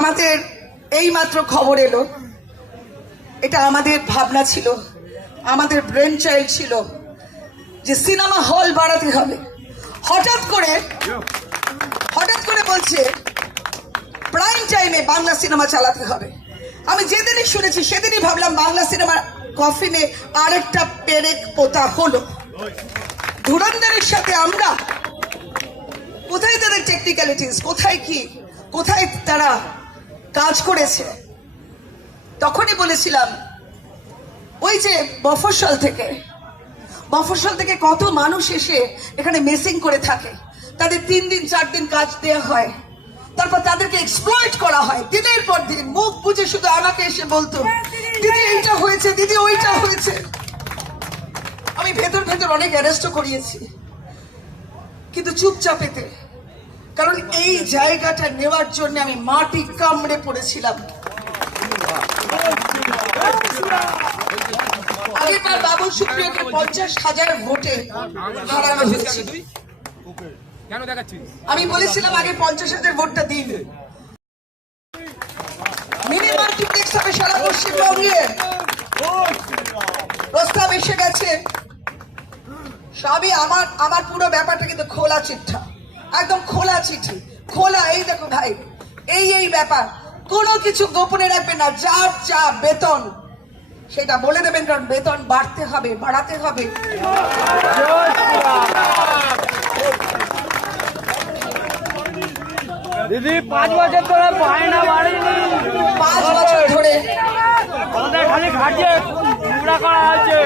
আমাদের এইমাত্র খবর এলো, এটা আমাদের ভাবনা ছিল, আমাদের ব্রেন চাইল্ড ছিল যে সিনেমা হল বাড়াতে হবে। হঠাৎ করে বলছে প্রাইম টাইমে বাংলা সিনেমা চালাতে হবে। আমি যেদিনই শুনেছি সেদিনই ভাবলাম বাংলা সিনেমার কফিনে আরেকটা পেরেক পোতা হলো। ধুরন্ধরের সাথে আমরা কোথায় তাদের টেকনিক্যালিটিস, কোথায় তারা কাজ করেছে। তখনই বলেছিলাম ওই যে মফস্বল থেকে কত মানুষ এসে এখানে মেসিং করে থাকে, তাদের 3 দিন 4 দিন কাজ দেওয়া হয়, তারপর তাদেরকে এক্সপ্লয়েট করা হয় দিনের পর দিন। মুখ বুঝে শুধু আমাকে এসে বলতো দিদি এইটা হয়েছে, দিদি ওইটা হয়েছে। আমি ভেতর অনেক অ্যারেস্টও করিয়েছি, কিন্তু চুপচাপেতে, কারণ এই জায়গাটা নেওয়ার জন্য আমি মাটি কামড়ে পড়েছিলাম। আগেরবার বাবুল সুপ্রিয়কে 50,000 ভোটে হারানো হয়েছে। আমি বলেছিলাম আগে 50,000 ভোটটা দিন। মিনি মাল্টিপ্লেক্স হবে সারা পশ্চিমবঙ্গে, প্রস্তাব এসে গেছে সবই। আমার পুরো ব্যাপারটা কিন্তু খোলা চিঠা, একদম খোলা চিঠি, খোলা। এই দেখো ভাই, এই ব্যাপার, কোনো কিছু গোপনে রাখবেন না। যার যা বেতন সেটা বলে দেবেন, কারণ বেতন বাড়তে হবে, বাড়াতে হবে। দিদি 5 বছর ধরে বায়না বাড়েনি, 5 বছর ধরে খালি খাটিয়ে করা আছে।